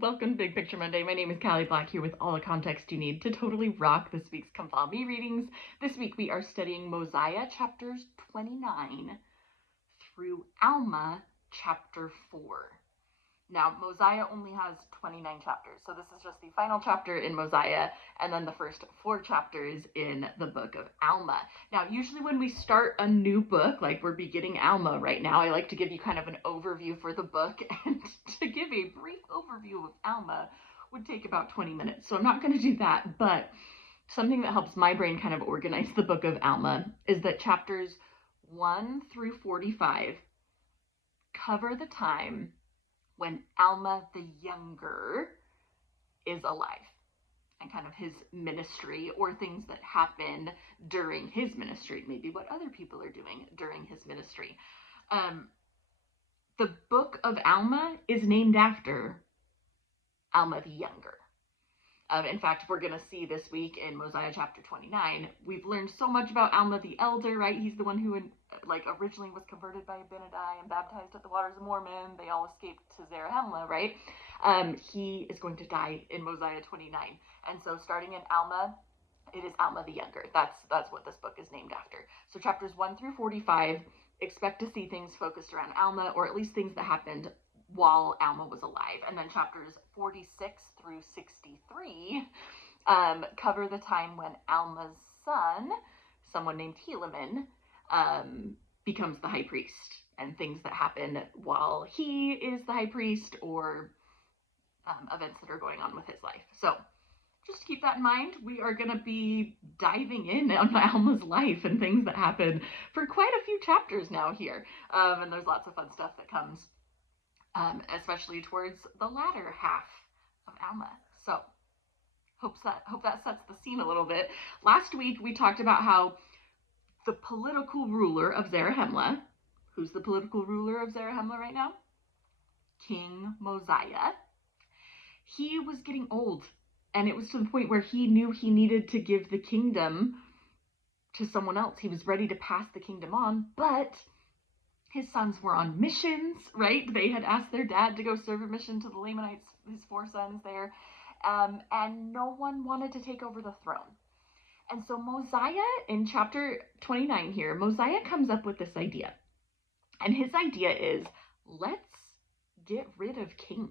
Welcome to Big Picture Monday. My name is Cali Black here with all the context you need to totally rock this week's Come Follow Me readings. This week we are studying Mosiah chapters 29 through Alma chapter 4. Now, Mosiah only has 29 chapters, so this is just the final chapter in Mosiah, and then the first 4 chapters in the book of Alma. Now, usually when we start a new book, like we're beginning Alma right now, I like to give you kind of an overview for the book, and to give a brief overview of Alma would take about 20 minutes, so I'm not going to do that, but something that helps my brain kind of organize the book of Alma is that chapters 1 through 45 cover the time when Alma the Younger is alive, and kind of his ministry or things that happen during his ministry, maybe what other people are doing during his ministry. The book of Alma is named after Alma the Younger. In fact, we're going to see this week in Mosiah chapter 29, we've learned so much about Alma the Elder, right? He's the one who originally was converted by Abinadi and baptized at the waters of Mormon. They all escaped to Zarahemla, right? He is going to die in Mosiah 29. And so starting in Alma, it is Alma the Younger. That's what this book is named after. So chapters 1 through 45, expect to see things focused around Alma, or at least things that happened while Alma was alive. And then chapters 46 through 63 cover the time when Alma's son, someone named Helaman, becomes the high priest, and things that happen while he is the high priest, or events that are going on with his life. So just keep that in mind. We are going to be diving in on Alma's life and things that happen for quite a few chapters now here. And there's lots of fun stuff that comes especially towards the latter half of Alma. So hope that sets the scene a little bit. Last week we talked about how the political ruler of Zarahemla, who's the political ruler of Zarahemla right now? King Mosiah. He was getting old, and it was to the point where he knew he needed to give the kingdom to someone else. He was ready to pass the kingdom on, but his sons were on missions, right? They had asked their dad to go serve a mission to the Lamanites, his 4 sons there, and no one wanted to take over the throne. And so Mosiah, in chapter 29 here, Mosiah comes up with this idea. And his idea is, let's get rid of kings.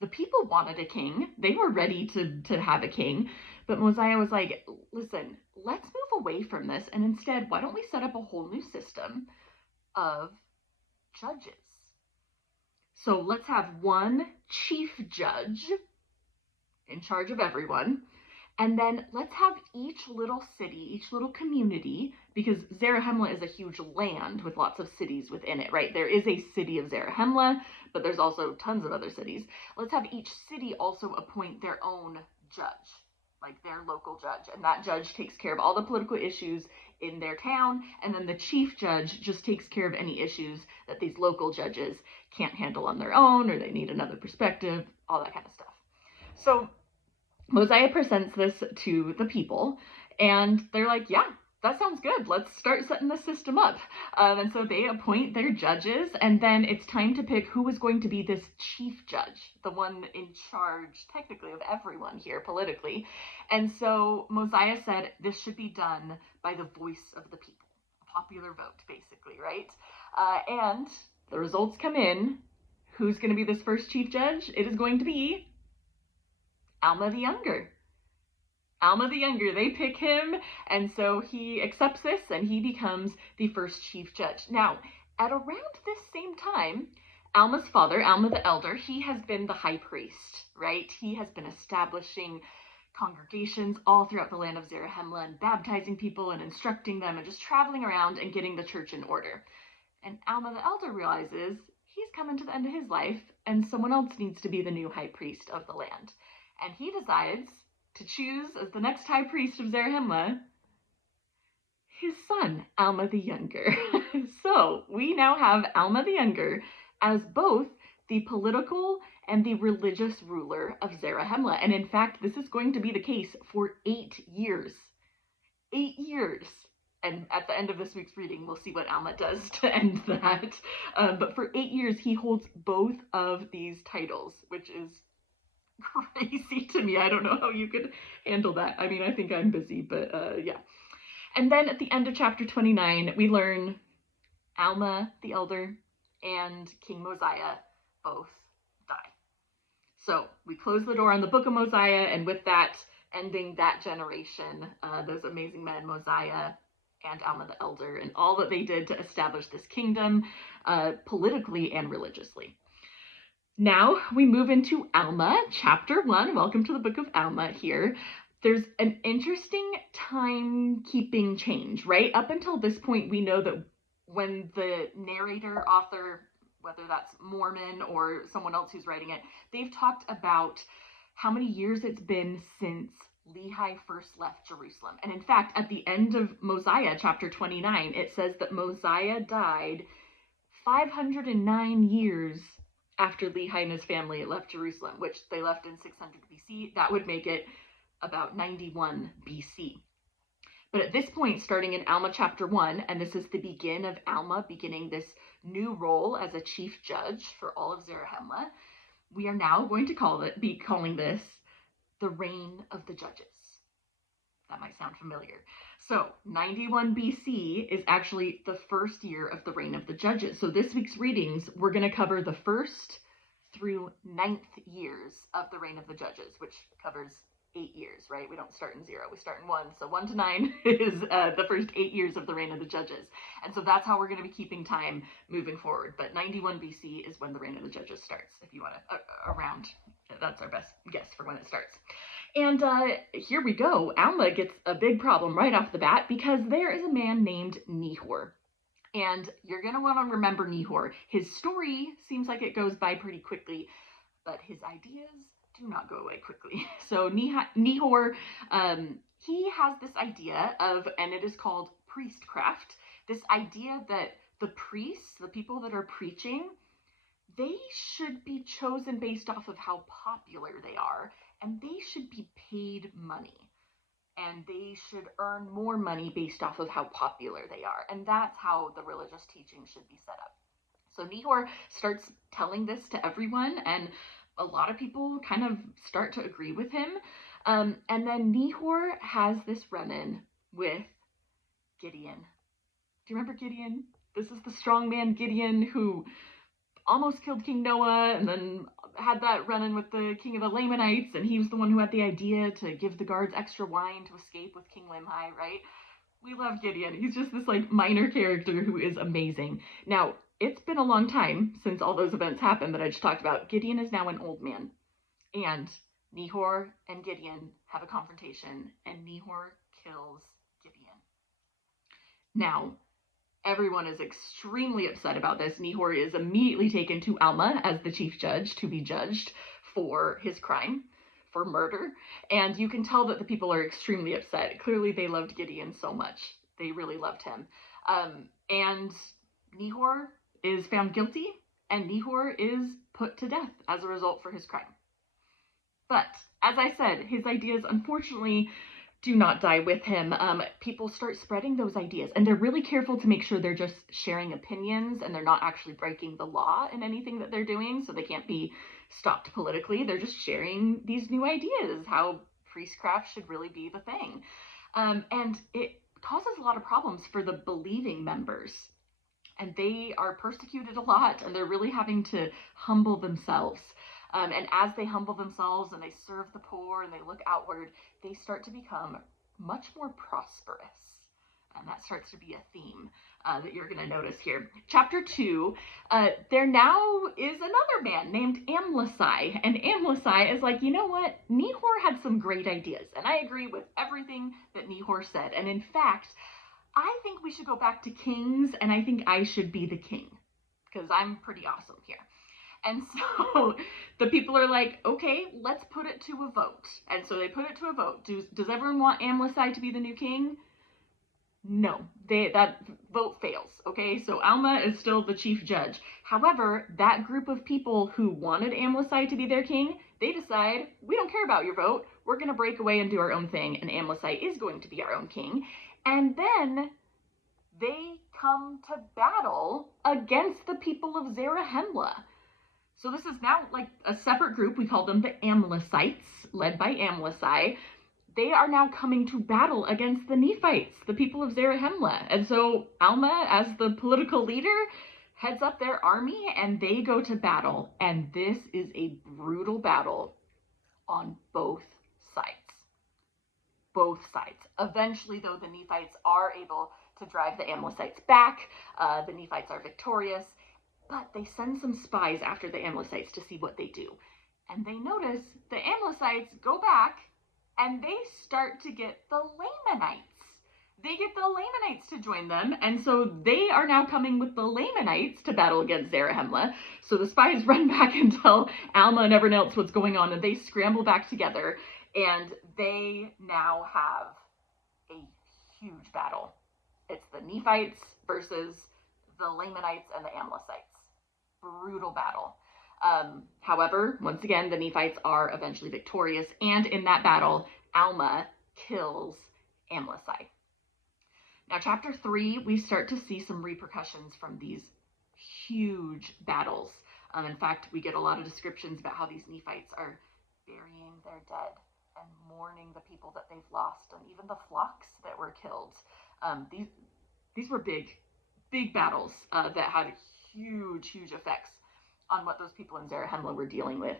The people wanted a king. They were ready to have a king. But Mosiah was like, listen, let's move away from this. And instead, why don't we set up a whole new system of judges? So let's have one chief judge in charge of everyone, and then let's have each little city, each little community, because Zarahemla is a huge land with lots of cities within it, right? There is a city of Zarahemla, but there's also tons of other cities. Let's have each city also appoint their own judge, like their local judge, and that judge takes care of all the political issues in their town, and then the chief judge just takes care of any issues that these local judges can't handle on their own, or they need another perspective, all that kind of stuff. So Mosiah presents this to the people, and they're like, yeah, that sounds good. Let's start setting the system up. And so they appoint their judges, and then it's time to pick who is going to be this chief judge, the one in charge, technically, of everyone here politically. And so Mosiah said this should be done by the voice of the people, a popular vote, basically, right? And the results come in. Who's going to be this first chief judge? It is going to be Alma the Younger. Alma the Younger, they pick him, and so he accepts this, and he becomes the first chief judge. Now, at around this same time, Alma's father, Alma the Elder, he has been the high priest, right? He has been establishing congregations all throughout the land of Zarahemla and baptizing people and instructing them and just traveling around and getting the church in order. And Alma the Elder realizes he's coming to the end of his life, and someone else needs to be the new high priest of the land. And he decides to choose as the next high priest of Zarahemla his son, Alma the Younger. So we now have Alma the Younger as both the political and the religious ruler of Zarahemla. And in fact, this is going to be the case for 8 years. 8 years. And at the end of this week's reading, we'll see what Alma does to end that. But for 8 years, he holds both of these titles, which is crazy to me. I don't know how you could handle that. I mean, I think I'm busy, but yeah. And then at the end of chapter 29, we learn Alma the Elder and King Mosiah both die. So we close the door on the book of Mosiah, and with that, ending that generation, those amazing men, Mosiah and Alma the Elder, and all that they did to establish this kingdom politically and religiously. Now we move into Alma, chapter 1. Welcome to the book of Alma here. There's an interesting timekeeping change, right? Up until this point, we know that when the narrator, author, whether that's Mormon or someone else who's writing it, they've talked about how many years it's been since Lehi first left Jerusalem. And in fact, at the end of Mosiah, chapter 29, it says that Mosiah died 509 years after Lehi and his family left Jerusalem, which they left in 600 BC. That would make it about 91 BC. But at this point, starting in Alma chapter 1, and this is the begin of Alma beginning this new role as a chief judge for all of Zarahemla, we are now going to be calling this the reign of the judges. That might sound familiar. So 91 BC is actually the first year of the reign of the judges. So this week's readings, we're going to cover the 1st through 9th years of the reign of the judges, which covers 8 years, right? We don't start in 0, we start in 1. So 1 to 9 is the first 8 years of the reign of the judges. And so that's how we're going to be keeping time moving forward. But 91 BC is when the reign of the judges starts, if you want to, around, that's our best guess for when it starts. And here we go. Alma gets a big problem right off the bat because there is a man named Nehor. And you're going to want to remember Nehor. His story seems like it goes by pretty quickly, but his ideas do not go away quickly. So Nehor, he has this idea of, and it is called priestcraft, this idea that the priests, the people that are preaching, they should be chosen based off of how popular they are, and they should be paid money, and they should earn more money based off of how popular they are. And that's how the religious teaching should be set up. So Nehor starts telling this to everyone, and a lot of people kind of start to agree with him. And then Nehor has this run-in with Gideon. Do you remember Gideon? This is the strong man Gideon who almost killed King Noah and then had that run-in with the king of the Lamanites, and he was the one who had the idea to give the guards extra wine to escape with King Limhi, right? We love Gideon. He's just this like minor character who is amazing. Now, it's been a long time since all those events happened that I just talked about. Gideon is now an old man, and Nehor and Gideon have a confrontation, and Nehor kills Gideon. Now, everyone is extremely upset about this. Nehor is immediately taken to Alma as the chief judge to be judged for his crime, for murder. And you can tell that the people are extremely upset. Clearly, they loved Gideon so much. They really loved him. And Nehor is found guilty, and Nehor is put to death as a result for his crime. But, as I said, his ideas, unfortunately, do not die with him. People start spreading those ideas, and they're really careful to make sure they're just sharing opinions and they're not actually breaking the law in anything that they're doing, so they can't be stopped politically. They're just sharing these new ideas, how priestcraft should really be the thing. And it causes a lot of problems for the believing members, and they are persecuted a lot, and they're really having to humble themselves. And as they humble themselves and they serve the poor and they look outward, they start to become much more prosperous. And that starts to be a theme that you're going to notice here. Chapter 2, there now is another man named Amlici. And Amlici is like, you know what? Nehor had some great ideas. And I agree with everything that Nehor said. And in fact, I think we should go back to kings, and I think I should be the king, because I'm pretty awesome here. And so the people are like, okay, let's put it to a vote. And so they put it to a vote. Does everyone want Amlici to be the new king? No, that vote fails, okay? So Alma is still the chief judge. However, that group of people who wanted Amlici to be their king, they decide, we don't care about your vote. We're going to break away and do our own thing, and Amlici is going to be our own king. And then they come to battle against the people of Zarahemla. So this is now like a separate group. We call them the Amlicites, led by Amlici. They are now coming to battle against the Nephites, the people of Zarahemla. And so Alma, as the political leader, heads up their army and they go to battle. And this is a brutal battle on both sides. Both sides. Eventually, though, the Nephites are able to drive the Amlicites back. The Nephites are victorious. But they send some spies after the Amlicites to see what they do. And they notice the Amlicites go back and they start to get the Lamanites. They get the Lamanites to join them. And so they are now coming with the Lamanites to battle against Zarahemla. So the spies run back and tell Alma and everyone else what's going on. And they scramble back together. And they now have a huge battle. It's the Nephites versus the Lamanites and the Amlicites. Brutal battle. However, once again, the Nephites are eventually victorious, and in that battle, Alma kills Amlici. Now, chapter 3, we start to see some repercussions from these huge battles. In fact, we get a lot of descriptions about how these Nephites are burying their dead and mourning the people that they've lost, and even the flocks that were killed. These were big battles that had huge effects on what those people in Zarahemla were dealing with.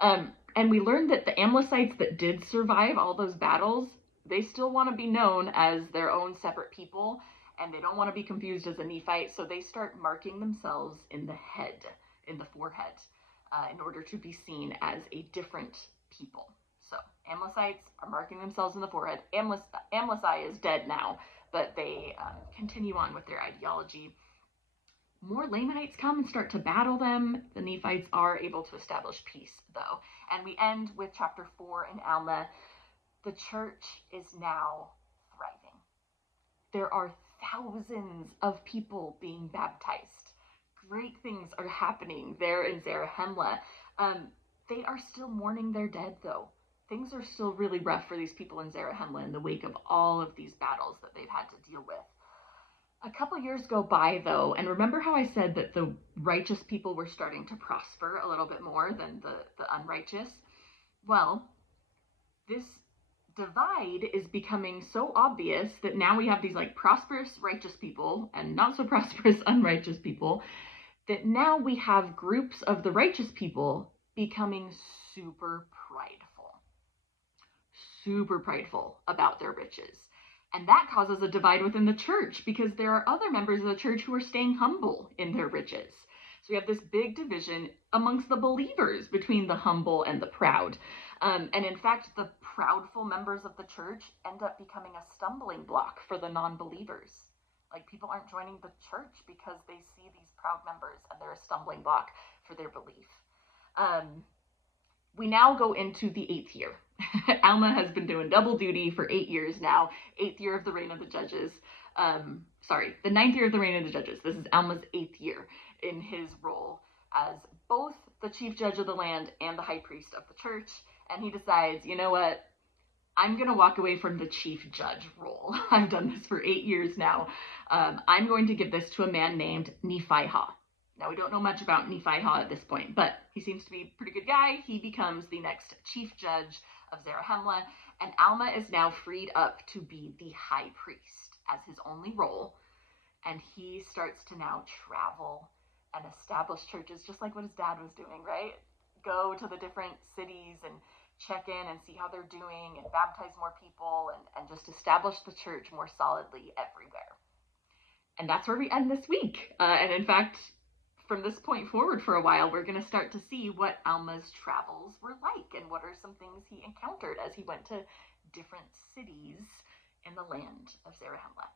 And we learned that the Amlicites that did survive all those battles, they still want to be known as their own separate people, and they don't want to be confused as a Nephite, so they start marking themselves in the head, in the forehead, in order to be seen as a different people. So Amlicites are marking themselves in the forehead. Amlici is dead now, but they continue on with their ideology. More Lamanites come and start to battle them. The Nephites are able to establish peace, though. And we end with chapter 4 in Alma. The church is now thriving. There are thousands of people being baptized. Great things are happening there in Zarahemla. They are still mourning their dead, though. Things are still really rough for these people in Zarahemla in the wake of all of these battles that they've had to deal with. A couple years go by, though, and remember how I said that the righteous people were starting to prosper a little bit more than the unrighteous? Well, this divide is becoming so obvious that now we have these like prosperous righteous people and not so prosperous unrighteous people, that now we have groups of the righteous people becoming super prideful about their riches. And that causes a divide within the church because there are other members of the church who are staying humble in their riches. So we have this big division amongst the believers between the humble and the proud. And in fact, the proudful members of the church end up becoming a stumbling block for the non-believers. Like, people aren't joining the church because they see these proud members and they're a stumbling block for their belief. We now go into the 8th year. Alma has been doing double duty for 8 years now. 8th year of the reign of the judges. The 9th year of the reign of the judges. This is Alma's 8th year in his role as both the chief judge of the land and the high priest of the church. And he decides, you know what? I'm going to walk away from the chief judge role. I've done this for 8 years now. I'm going to give this to a man named Nephihah. Now, we don't know much about Nephihah at this point, but he seems to be a pretty good guy. He becomes the next chief judge of Zarahemla, and Alma is now freed up to be the high priest as his only role, and he starts to now travel and establish churches just like what his dad was doing, right? Go to the different cities and check in and see how they're doing and baptize more people and just establish the church more solidly everywhere. And that's where we end this week. And in fact, from this point forward for a while, we're going to start to see what Alma's travels were like and what are some things he encountered as he went to different cities in the land of Zarahemla.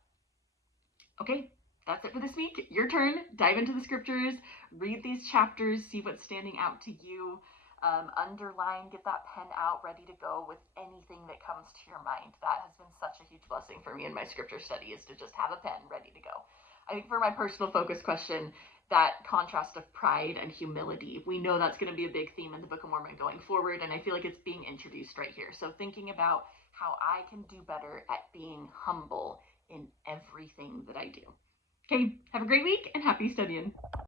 Okay, that's it for this week. Your turn. Dive into the scriptures, read these chapters, see what's standing out to you. Underline, get that pen out ready to go with anything that comes to your mind. That has been such a huge blessing for me in my scripture study, is to just have a pen ready to go. I think for my personal focus question, that contrast of pride and humility, we know that's going to be a big theme in the Book of Mormon going forward, and I feel like it's being introduced right here. So thinking about how I can do better at being humble in everything that I do. Okay, have a great week and happy studying.